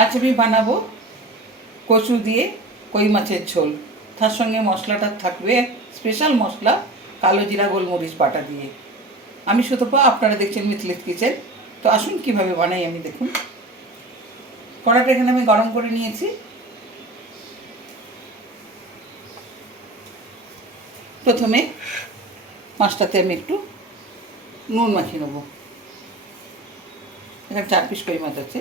আজ আমি বানাবো কচু দিয়ে কই মাছের ঝোল। তার সঙ্গে মশলাটা থাকবে স্পেশাল মশলা, কালো জিরা, গোলমরিচ বাটা দিয়ে। আমি সুতপা আপনারা দেখছেন মিথিলিত কিচেন। তো আসুন কীভাবে বানাই আমি দেখুন। কড়াটা এখানে আমি গরম করে নিয়েছি। প্রথমে মাছটাতে আমি একটু নুন মাখিয়ে নেব। এখানে চার পিস কই মাছ আছে।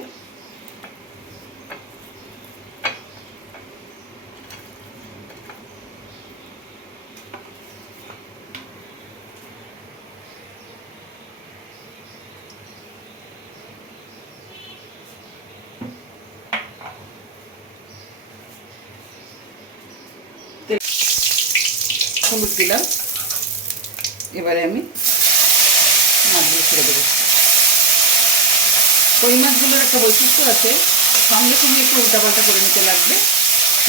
হলুদ দিলাম। এবারে আমি মাছগুলো ছেড়ে দেবো। কই মাছগুলোর একটা বৈশিষ্ট্য আছে, সঙ্গে সঙ্গে একটু উল্টাপাল্টা করে নিতে লাগবে,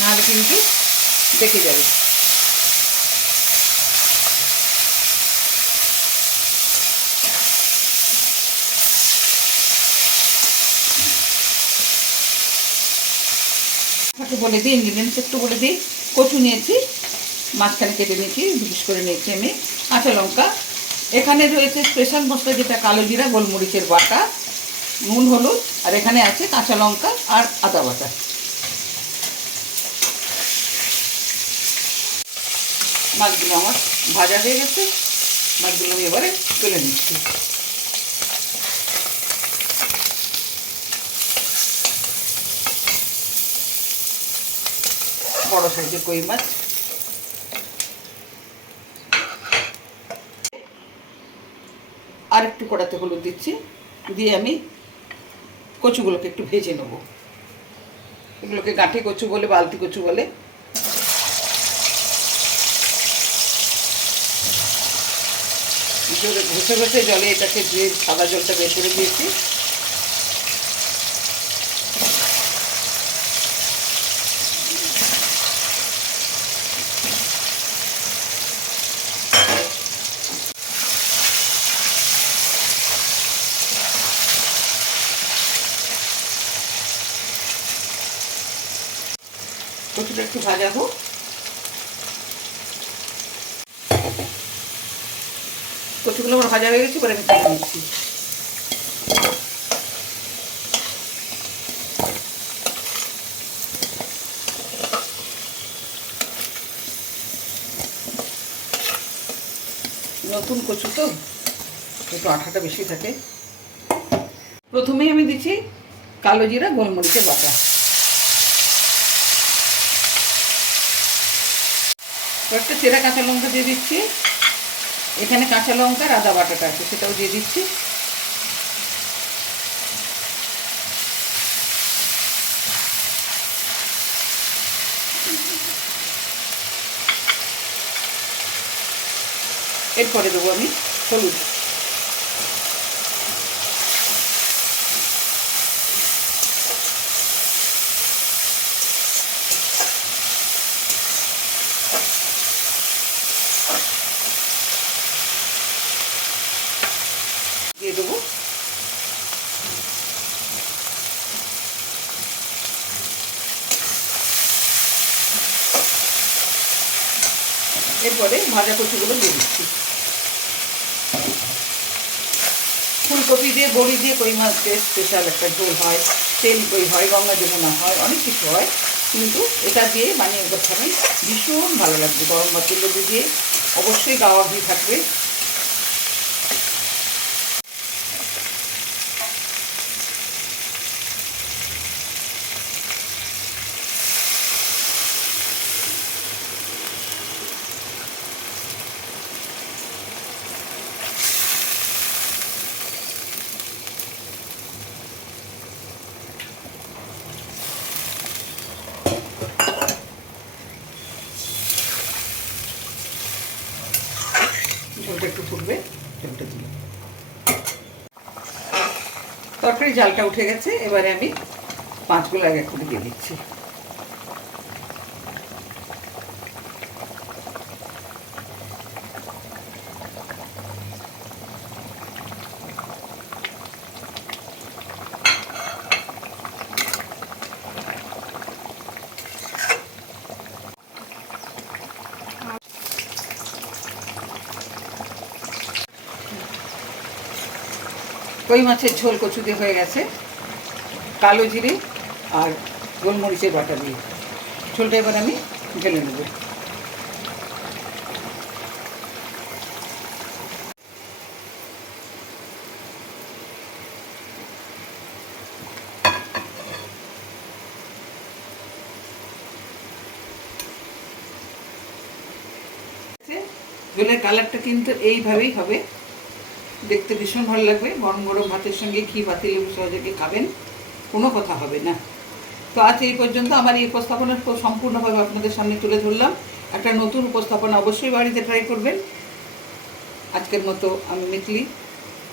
নাহলে কিন্তু দেখে যাবে। বলে দিই ইনগ্রিডিয়েন্টস একটু বলে দিই। কচু নিয়েছি। মাঝখানে কেটে নিয়েছি, বিশেষ করে নিয়েছি আমি, কাঁচা লঙ্কা। এখানে রয়েছে স্পেশাল মশলা যেটা কালো জিরা, গোলমরিচের বাটা, নুন, হলুদ, আর এখানে আছে কাঁচা লঙ্কা আর আদা বাটা। মাছগুলো আমার ভাজা হয়ে গেছে, মাছগুলো আমি এবারে তুলে নিচ্ছি। বড় সাইজের কই মাছ। আর একটু কড়াতে হলুদ দিচ্ছি, দিয়ে আমি কচুগুলোকে একটু ভেজে নেব। এগুলোকে গাঁঠি কচু বলে, বালতি কচু বলে। ঘষে ঘষে জলে এটাকে দিয়ে সাদা জলটা বের করে দিয়েছি। কচুটা একটু ভাজা হোক। কচুগুলো আমার ভাজা হয়ে গেছে, এবার আমি তুলে নিচ্ছি। নতুন কচু তো, একটু আঠাটা বেশি থাকে। প্রথমেই আমি দিচ্ছি কালো জিরা, গোলমরিচের বাটা। কয়েকটা চেরা কাঁচা লঙ্কা দিয়ে দিচ্ছি। এখানে কাঁচা লঙ্কা আদা বাটাটা আছে, সেটাও দিয়ে দিচ্ছি। এরপরে দেবো আমি হলুদ দিয়ে দেবো এরপরে ভাজা দিয়ে দিচ্ছি। ফুলকপি দিয়ে, বড়ি দিয়ে কই মাছকে স্পেশাল একটা ঝোল হয়, তেল কই হয়, গঙ্গা যমুনা হয়, অনেক কিছু হয়। কিন্তু এটা দিয়ে বানিয়ে করতে হবে ভীষণ ভালো লাগবে। গরম লেবু দিয়ে অবশ্যই গাওয়া ঘি থাকবে ঝোলটা একটু ফুটবে ঝোলটা দিল তরকারি জালটা উঠে গেছে এবারে আমি পাঁচগুলো আগে করে দিয়ে দিচ্ছি। কই মাছের ঝোল কচু দিয়ে হয়ে গেছে। কালো জিরে আর গোলমরিচের বাটা দিয়ে। ঝোলটা এবার আমি ঢেলে নেব। ঝোলের কালারটা কিন্তু এইভাবেই হবে। দেখতে ভীষণ ভালো লাগবে। গরম গরম ভাতের সঙ্গে ঘি, বাতি, লেবু সহযোগে খাবেন, কোনো কথা হবে না। তো আজ এই পর্যন্ত আমার এই উপস্থাপনা সম্পূর্ণভাবে আপনাদের সামনে তুলে ধরলাম। একটা নতুন উপস্থাপনা অবশ্যই বাড়িতে ট্রাই করবেন। আজকের মতো আমি মিতলি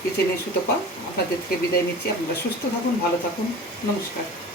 কিচেনে সুতপা। আপনাদের থেকে বিদায় নিচ্ছি। আপনারা সুস্থ থাকুন, ভালো থাকুন। নমস্কার।